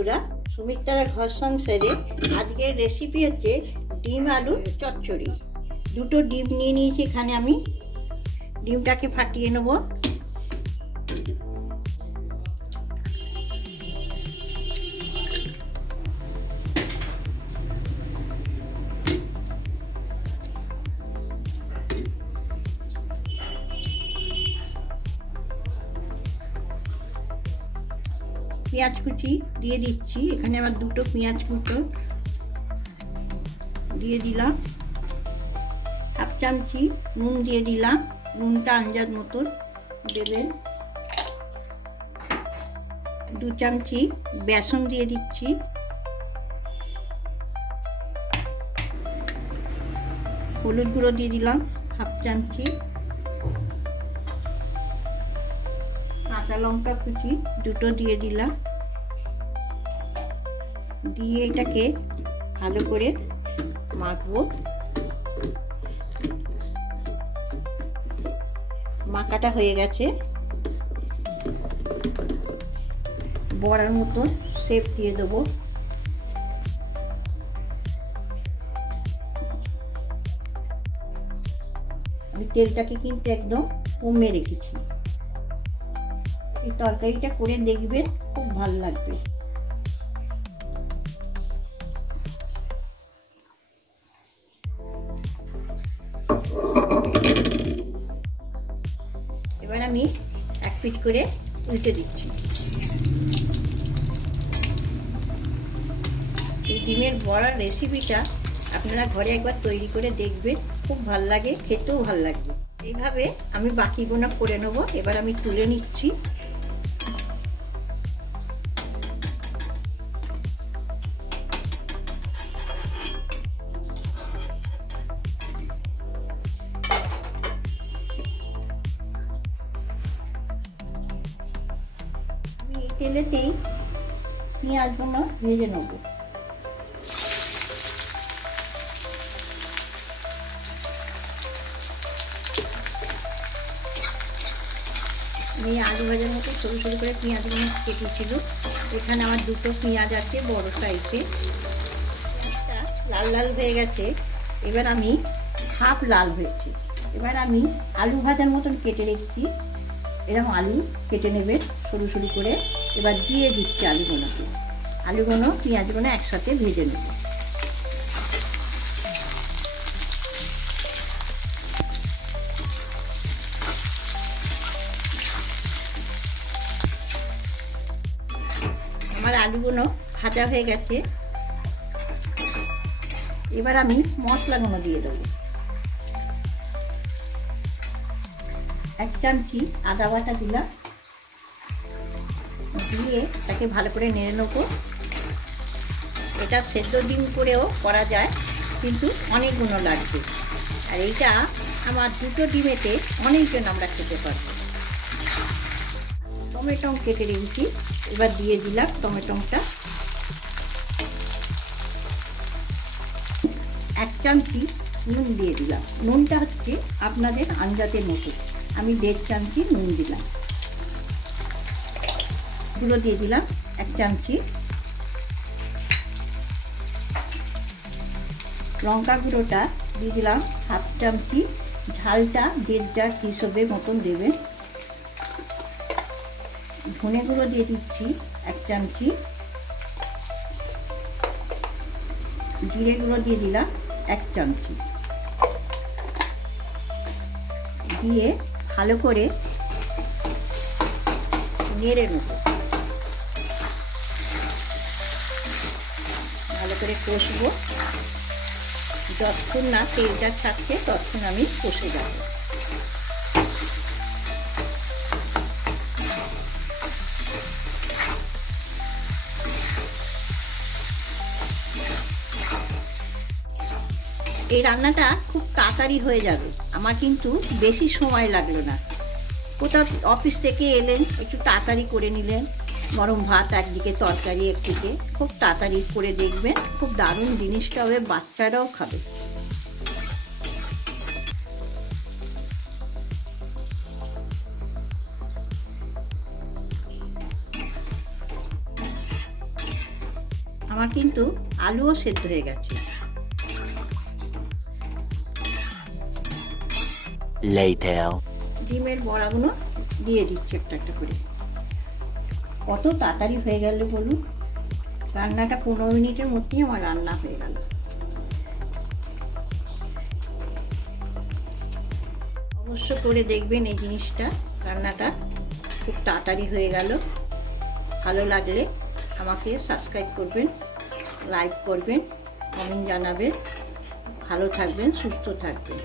বন্ধুরা, সুমিত্রার ঘর সংসারে আজকের রেসিপি হচ্ছে ডিম আলু চচ্চড়ি। দুটো ডিম নিয়ে নিয়েছি এখানে। আমি ডিমটাকে ফাটিয়ে নেব। পেঁয়াজ কুচি দিয়ে দিচ্ছি। এখানে আবার দুটো পেঁয়াজ কুচো দিয়ে দিলাম। হাফ চামচি নুন দিয়ে দিলাম। নুনটা আন্দাজ মতন দেবেন। 2 চামচি বেসন দিয়ে দিচ্ছি। হলুদ গুঁড়ো দিয়ে দিলাম হাফ চামচি। কাঁচা লঙ্কা কুচি দুটো দিয়ে দিলাম। দিয়ে এটাকে ভালো করে মাখবো। মাখাটা হয়ে গেছে। বড়ার মতন শেপ দিয়ে দেবো। আমি তেলটাকে কিন্তু একদম কমে রেখেছি। এই তরকারিটা করে দেখবেন, খুব ভালো লাগবে। এবার আমি এক পিঠ করে উল্টে দিচ্ছি। এই ডিমের বড়ার রেসিপিটা আপনারা ঘরে একবার তৈরি করে দেখবেন, খুব ভালো লাগে, খেতেও ভালো লাগবে। এইভাবে আমি বাকিগুলো করে নেব। এবার আমি তুলে নিচ্ছি। তেলেতেই পেঁয়াজগুলো ভেজে নেব। আমি আলু ভাজার মতো সরু সরু করে পেঁয়াজগুলো কেটেছিল। এখানে আমার দুটো পেঁয়াজ আছে বড় সাইজে। পেঁয়াজটা লাল লাল হয়ে গেছে। এবার আমি হাফ লাল হয়েছে। এবার আমি আলু ভাজার মতন কেটে রেখেছি। এরকম আলু কেটে নেবে সরু সরু করে। এবার দিয়ে দিচ্ছি আলুগুলো পেঁয়াজগুলো একসাথে ভেজে নেব। আমার আলুগুলো ভাজা হয়ে গেছে। এবার আমি মশলাগুলো দিয়ে দেবো। 1 চামচি আদা বাটা দিলাম। দিয়ে তাকে ভালো করে নেড়ে নেব। এটা সেদ্ধ ডিম করেও করা যায়, কিন্তু অনেকগুলো লাগবে। আর এইটা আমার দুটো ডিমেতে অনেকজন আমরা খেতে পারব। টমেটো কেটে রেখেছি। এবার দিয়ে দিলাম টমেটোটা। 1 চামচি নুন দিয়ে দিলাম। নুনটা হচ্ছে আপনাদের আন্দাজের মতো। আমি 1.5 চামচি নুন দিলাম। গুঁড়ো দিয়ে দিলাম 1 চামচি। লঙ্কা গুঁড়োটা দিয়ে দিলাম হাফ চামচি। ঝালটা যার হিসেবে মতন দেবেন। ধনে গুঁড়ো দিয়ে দিচ্ছি 1 চামচি। জিরে গুঁড়ো দিয়ে দিলাম 1 চামচি। দিয়ে ভালো করে নেড়ে নেব। ভালো করে কষবো। যতক্ষণ না তেলটা ছাড়ছে ততক্ষণ আমি কষে যাব। এই রান্নাটা খুব তাড়াতাড়ি হয়ে যাবে। আমার কিন্তু বেশি সময় লাগলো না। কোথাও অফিস থেকে এলেন, একটু তাড়াতাড়ি করে নিলেন। গরম ভাত একদিকে, তরকারি একদিকে, খুব তাড়াতাড়ি করে দেখবেন, খুব দারুণ জিনিসটা হবে। বাচ্চারাও খাবে। আমার কিন্তু আলুও সেদ্ধ হয়ে গেছে। ডিমের বড়াগুলো দিয়ে দিচ্ছি একটা একটা করে। কত তাড়াতাড়ি হয়ে গেল বলুন, রান্নাটা 15 মিনিটের মধ্যেই আমার রান্না হয়ে গেল। অবশ্য করে দেখবেন এই জিনিসটা, রান্নাটা খুব তাড়াতাড়ি হয়ে গেল। ভালো লাগলে আমাকে সাবস্ক্রাইব করবেন, লাইক করবেন, কমেন্ট জানাবেন। ভালো থাকবেন, সুস্থ থাকবেন।